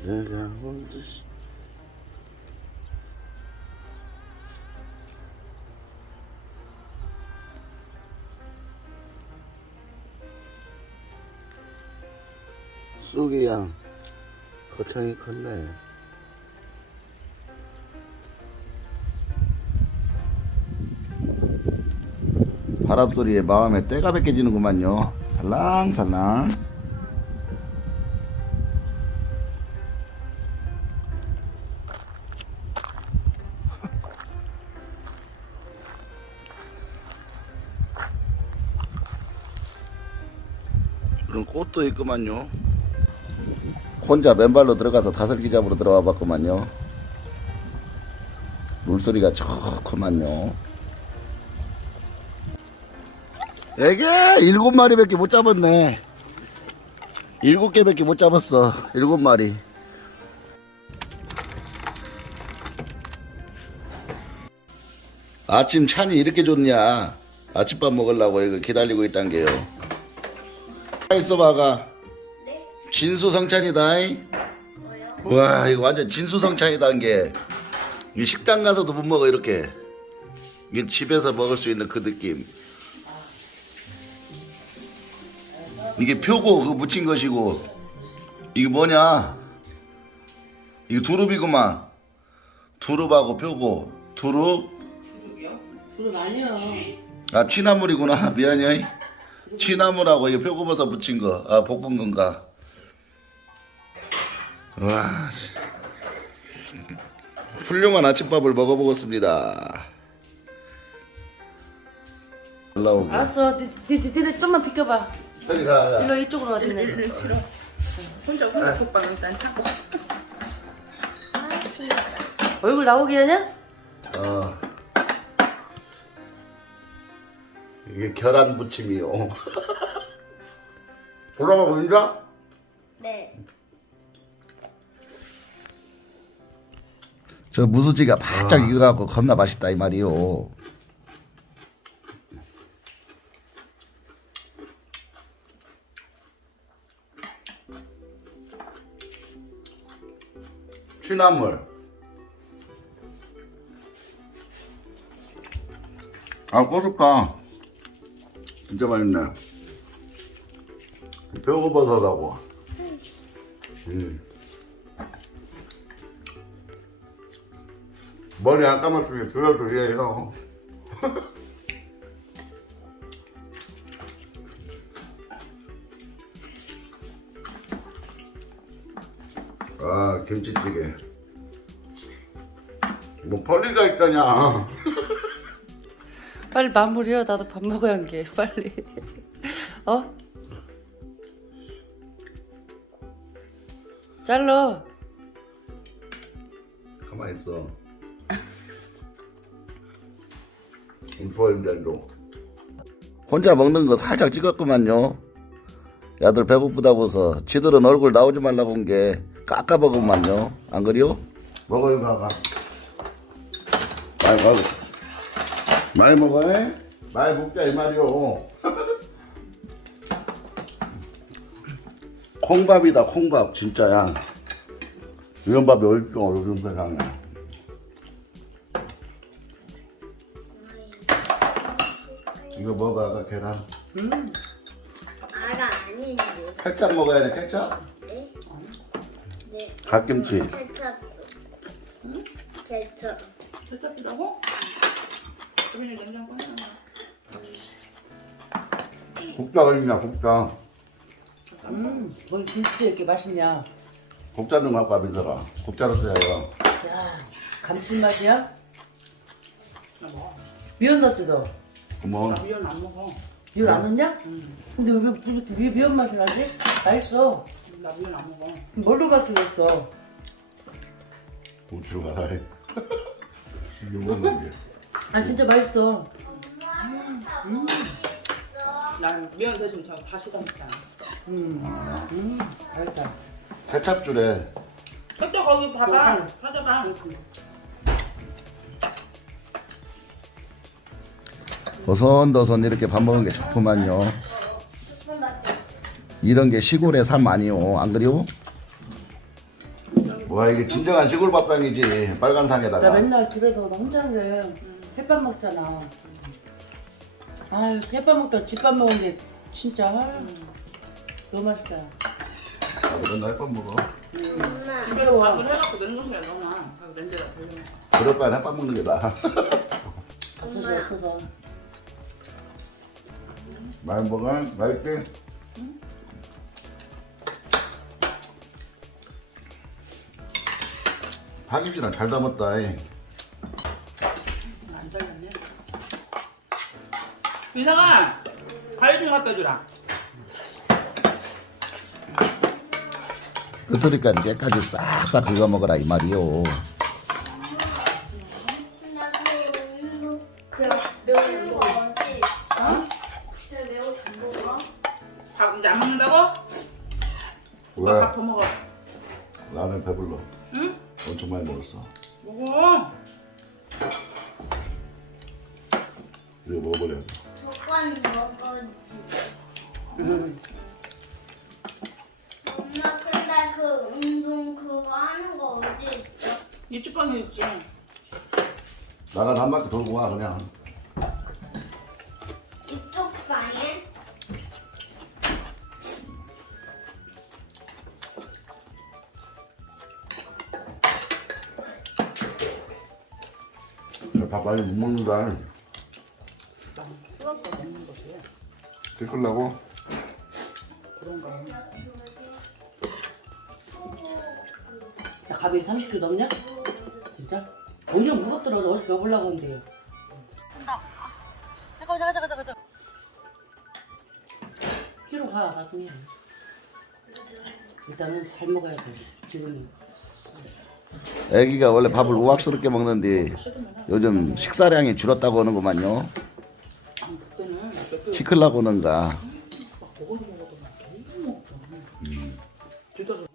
차가운 듯이 쑥이 양 거창이 컸네. 바람 소리에 마음에 때가 벗겨지는구만요. 살랑살랑 그런 꽃도 있구만요. 혼자 맨발로 들어가서 다슬기 잡으러 들어와 봤구만요. 물소리가 좋구만요. 애게 일곱 마리밖에 못 잡았네. 일곱 개밖에 못 잡았어. 일곱 마리. 아침 찬이 이렇게 좋냐? 아침밥 먹으려고 이거 기다리고 있단 게요. 있어봐가. 네? 진수성찬이다. 이. 뭐요? 와 이거 완전 진수성찬이다 게. 이 식당 가서도 못 먹어 이렇게. 이게 집에서 먹을 수 있는 그 느낌. 이게 표고 그 묻힌 것이고 이게 뭐냐? 이거 두릅이구만. 두릅하고 표고 두릅. 두릅 아니야. 아 취나물이구나 미안해. 취나물하고 이 표고버섯 묻힌 거. 아 볶은 건가? 와. 훌륭한 아침밥을 먹어보겠습니다. 올라오고. 알았어. 니, 니, 니, 니네 좀만 비켜봐. 저리 가. 일로 이쪽으로 와, 니네. 혼자 혼자 족방 일단 찾고 얼굴 나오게 하냐? 어. 이게 계란 부침이요. 올라가고 있냐? 네. 저 무수지가 바짝 익어갖고 겁나 맛있다 이 말이요. 취나물. 아 고춧가. 진짜 맛있네. 표고버섯하고. 음. 머리 안 감았으니 들어도 해요. 아 김치찌개. 뭐 벌리가 있다냐? 빨리 마무리해. 나도 밥 먹어야 한 게. 빨리. 어? 잘라. 가만 있어. 인포임전도. 혼자 먹는 거 살짝 찍었구만요. 야들 배고프다고서 지들은 얼굴 나오지 말라고 한 게 깎아먹으면요. 안 그래요? 먹어요, 가가. 많이 먹어. 많이 먹어, 많이 먹자, 이 말이요. 콩밥이다, 콩밥, 진짜야. 이런 밥이 어딨어, 요즘 세상에. 이거 먹어, 아까 계란. 아가 아닌데. 케찹 먹어야 돼, 케찹? 네? 네. 갓김치. 케첩. 응? 케첩. 세차피라고? 그러니 냉장고 해놔 국자 걸리냐, 국자. 음, 뭔 김치 이렇게 맛있냐? 국자 좀 갖고 와, 민서가. 국자로 써야요. 야, 감칠맛이야? 미연 넣었지 너? 고마워. 미연 안 먹어 미연 안 넣냐? 근데 왜, 왜, 이렇게 왜 미연 맛이 나지? 맛있어. 나 미연 안 먹어 뭘로 맛을 냈어? 우주로 가라, 해. 이거는 아 진짜 맛있어. 난 미연 대신 저 다시다 먹잖아 음, 음, 맛있다. 케찹 주래. 그때 거기 봐봐 찾아봐 어선더선 이렇게 밥 먹은 게 좋구만요. 이런 게 시골의 삶 아니요. 안 그래요? 와 이게 진정한 시골 밥상이지 빨간 나 상에다가 맨날 집에서 나 혼자인데 햇밥 먹잖아. 아유 햇밥 먹다 집밥 먹는데 진짜 아유, 너무 맛있다. 나도 맨날 햇밥 먹어 엄마. 집에로 밥을 해갖고 냉동실에 넣어놔. 그리고 렌즈에다 돌리면. 그럴 바엔 햇밥 먹는 게 나아 없어서 없어서. 많이 먹어 맛있지? 파김치랑 잘 담았다 이. 안 잘렸네. 이상아, 과일 좀 갖다 주라. 끝소리까지 깨까지 싹싹 긁어 먹어라 이 말이요 나도 그럼 매운 거 어디? 어? 저 매운 거 먹어? 밥 이제 안 먹는다고? 왜? 밥더 먹어. 나는 배불러 응? 엄청 많이 먹었어 먹어. 이거 먹어버려 저건 먹어지. 엄마 근데 그 운동 그거 하는 거 어디 있어? 이쪽 방에 있지. 나가 한 바퀴 돌고 와 그냥 이쪽 방에? 밥 많이 못 먹는다 수박도 먹는 거지. 끓으려고? 그런 거. 야, 가비 30kg 넘냐? 진짜? 엄청 무겁더라. 어저께 여보려고 했는데. 잠깐 잠깐 잠깐 잠깐 잠깐. 키로 가 나중에. 일단은 잘 먹어야 돼. 지금 애기가 원래 밥을 우악스럽게 먹는데 요즘 식사량이 줄었다고 하는구만요 몇개 키 클라고 하는가 먹어도 먹어도 막 너무 먹잖아. 뒤져서.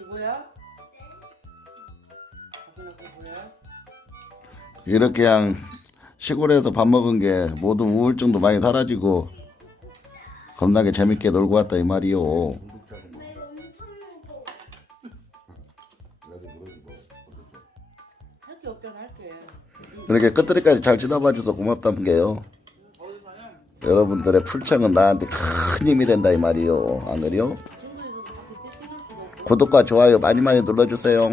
누구야? 박근혜 누구야? 이렇게 그냥 시골에서 밥 먹은 게 모두 우울증도 많이 사라지고 겁나게 재밌게 놀고 왔다 이 말이요 이렇게 끝들이까지 잘 지나봐 줘서 고맙다는 게요. 여러분들의 풀청은 나한테 큰 힘이 된다 이 말이요. 안 그래요? 구독과 좋아요 많이 많이 눌러주세요